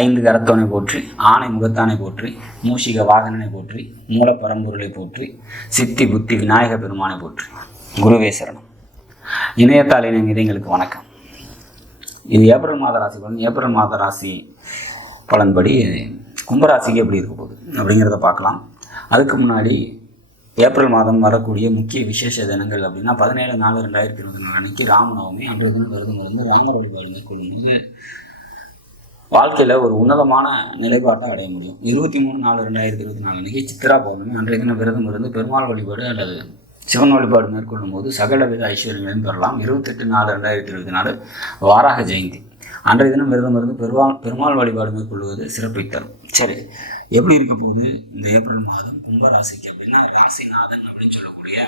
ஐந்து கரத்தோனை போற்றி ஆணை முகத்தானை போற்றி மூஷிக வாகனனை போற்றி மூலப்பரம்பொருளை போற்றி சித்தி புத்தி விநாயக பெருமானை போற்றி. குருவே சரணம். இணையத்தால் இதயங்களுக்கு வணக்கம். இது ஏப்ரல் மாத ராசி பலன். ஏப்ரல் மாத ராசி பலன்படி கும்பராசிக்கு எப்படி இருக்க போகுது அப்படிங்கிறத பார்க்கலாம். அதுக்கு முன்னாடி ஏப்ரல் மாதம் வரக்கூடிய முக்கிய விசேஷ தினங்கள் அப்படின்னா பதினேழு நாலு ரெண்டாயிரத்தி இருபத்தி நாலு அன்னைக்கு ராமநவமி அன்று தினம் விரதம் இருந்து ராமர் வழிபாடு மேற்கொள்ளும்போது வாழ்க்கையில் ஒரு உன்னதமான நிலைப்பாட்டை அடைய முடியும். இருபத்தி மூணு நாலு ரெண்டாயிரத்தி இருபத்தி நாலு அன்றைக்கி சித்ரா பௌர்ணமி அன்றைய தினம் விரதம் இருந்து பெருமாள் வழிபாடு அல்லது சிவன் வழிபாடு மேற்கொள்ளும் போது சகலவித ஐஸ்வர்யங்களையும் பெறலாம் இருபத்தெட்டு நாலு ரெண்டாயிரத்தி இருபத்தி நாலு வாராக ஜெயந்தி. அன்றைய தினம் விரதம் இருந்து பெருமாள் பெருமாள் வழிபாடு மேற்கொள்வது சிறப்பை தரும். சரி எப்படி இருக்க போகுது இந்த ஏப்ரல் மாதம்? கும்பராசிக்கு அப்படின்னா ராசிநாதன் அப்படின்னு சொல்லக்கூடிய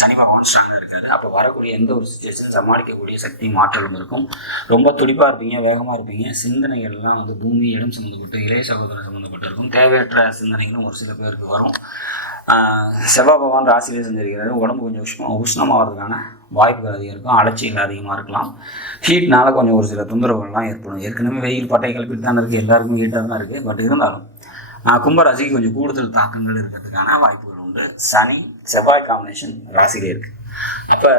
சனி பகவான் ஸ்ட்ராங்காக இருக்காரு. அப்போ வரக்கூடிய எந்த ஒரு சுச்சுவேஷன் சமாளிக்கக்கூடிய சக்தியும் ஆற்றலும் இருக்கும். ரொம்ப துடிப்பாக இருப்பீங்க வேகமாக இருப்பீங்க. சிந்தனைகள்லாம் வந்து பூமி இடம் சம்மந்தப்பட்டு இளைய சகோதரர் சம்மந்தப்பட்டு இருக்கும் தேவையற்ற சிந்தனைகளும் ஒரு சில பேருக்கு வரும். செவ்வாய் பகவான் ராசியிலே செஞ்சிருக்கிறாரு. உடம்பு கொஞ்சம் உஷ்ணம் உஷ்ணமாகிறதுக்கான வாய்ப்புகள் அதிகம் இருக்கும். அலட்சியங்கள் அதிகமாக இருக்கலாம். ஹீட்னால கொஞ்சம் ஒரு சில தொந்தரவுகள்லாம் ஏற்படும். ஏற்கனவே வெயில் பட்டை கிளப்பிட்டு தான் இருக்குது எல்லாருக்கும் ஹீட்டாக தான் இருக்குது பட் இருந்தாலும் கும்பராசிக்கு கொஞ்சம் கூடுதல் தாக்கங்கள் இருக்கிறதுக்கான வாய்ப்புகள் உண்டு. சனி செவ்வாய் காம்பினேஷன் ராசியிலே இருக்கு. அப்போ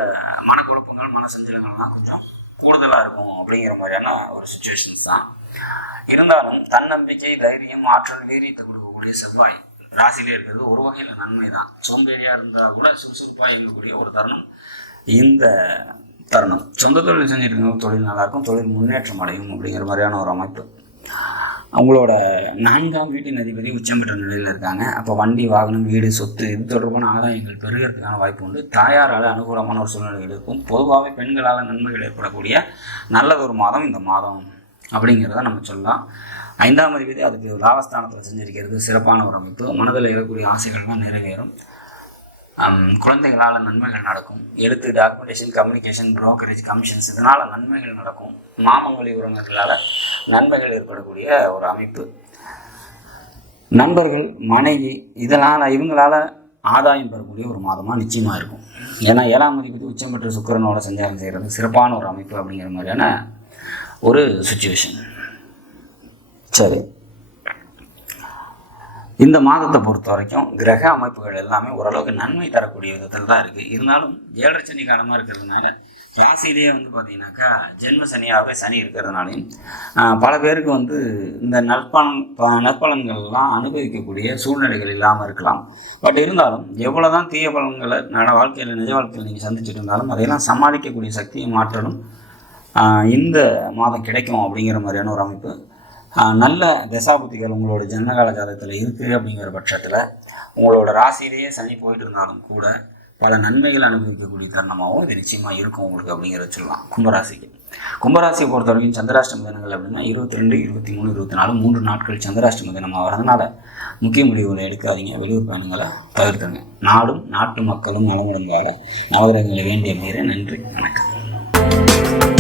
மனக்குழப்பங்கள் மன சஞ்சலங்கள்லாம் கொஞ்சம் கூடுதலாக இருக்கும் அப்படிங்கிற மாதிரியான ஒரு சுச்சுவேஷன்ஸ் தான். இருந்தாலும் தன்னம்பிக்கை தைரியம் ஆற்றல் வீரியத்தை கொடுக்கக்கூடிய செவ்வாய் ராசியிலே இருக்கிறது ஒரு வகையில் நன்மை தான். சோம்பேறியாக இருந்தால் கூட சுறுசுறுப்பாக இயங்கக்கூடிய ஒரு தருணம். இந்த தருணம். சொந்த தொழில் செஞ்சுட்டு தொழில் நல்லாயிருக்கும் தொழில் முன்னேற்றம் அடையும் அப்படிங்கிற மாதிரியான ஒரு அமைப்பு அவங்களோட நான்காம் வீட்டின் அதிபதி உச்சம் பெற்ற நிலையில் இருக்காங்க. அப்போ வண்டி வாகனம் வீடு சொத்து இது தொடர்பான ஆதாயங்கள் பெருகிறதுக்கான வாய்ப்பு உண்டு. தாயாரால் அனுகூலமான ஒரு சூழ்நிலைகள் இருக்கும் பொதுவாகவே பெண்களால் நன்மைகள் ஏற்படக்கூடிய நல்லதொரு மாதம் இந்த மாதம் அப்படிங்கிறத நம்ம சொல்லலாம். ஐந்தாம் அதிபதி அதுக்கு லாபஸ்தானத்தில் செஞ்சிருக்கிறது. சிறப்பான ஒரு அமைப்பு. மனதில் இருக்கக்கூடிய ஆசைகள்லாம் நிறைவேறும். குழந்தைகளால் நன்மைகள் நடக்கும். எழுத்து டாக்குமெண்டேஷன் கம்யூனிகேஷன் ப்ரோக்கரேஜ் கமிஷன்ஸ் இதனால் நன்மைகள் நடக்கும். மாமங்கலி உறவினர்களால் நன்மைகள் ஏற்படக்கூடிய ஒரு அமைப்பு. நண்பர்கள் மனைவி இதனால் இவங்களால் ஆதாயம் பெறக்கூடிய ஒரு மாதமாக நிச்சயமாக இருக்கும். ஏன்னா ஏழாம் மதிப்பு உச்சம் பெற்ற சுக்கிரனோட சஞ்சாரம் செய்கிறது சிறப்பான ஒரு அமைப்பு அப்படிங்கிற மாதிரியான ஒரு சுச்சுவேஷன் சரி. இந்த மாதத்தை பொறுத்த வரைக்கும் கிரக அமைப்புகள் எல்லாமே ஓரளவுக்கு நன்மை தரக்கூடிய விதத்தில் தான் இருக்குது இருந்தாலும் ஏழரை சனி காலமாக இருக்கிறதுனால ராசியிலேயே வந்து பார்த்தீங்கன்னாக்கா ஜென்ம சனியாகவே சனி இருக்கிறதுனாலையும் பல பேருக்கு வந்து இந்த நற்பலன் ப- நற்பலன்கள்லாம் அனுபவிக்கக்கூடிய சூழ்நிலைகள் இல்லாமல் இருக்கலாம். பட் இருந்தாலும் எவ்வளோ தான் தீய பலன்களை நட வாழ்க்கையில் நிஜ வாழ்க்கையில் நீங்கள் சந்திச்சுட்டு இருந்தாலும் அதையெல்லாம் சமாளிக்கக்கூடிய சக்தியும் ஆற்றலும் இந்த மாதம் கிடைக்கும் அப்படிங்கிற மாதிரியான ஒரு அமைப்பு நல்ல தசாபுத்திகள் உங்களோட ஜனனகால ஜாதகத்தில் இருக்குது அப்படிங்கிற பட்சத்தில் உங்களோட ராசியிலேயே சனி போயிட்டு இருந்தாலும் கூட பல நன்மைகள் அனுபவிக்கக்கூடிய தருணமாகவும் இது நிச்சயமாக இருக்கும் உங்களுக்கு அப்படிங்கிறத சொல்லலாம். கும்பராசிக்கு. கும்பராசியை பொறுத்த வரைக்கும் சந்திராஷ்டம தினங்கள் அப்படின்னா இருபத்தி ரெண்டு இருபத்தி மூணு இருபத்தி நாலு மூன்று நாட்கள் சந்திராஷ்டம தினமாக வரதுனால முக்கிய முடிவுகளை எடுக்காதீங்க. வெளியூர் பயணங்களை தவிர்த்துங்க நாடும் நாட்டு மக்களும் நலமுடன் வாழ நவகிரகங்களை வேண்டிய மீற நன்றி. வணக்கம்.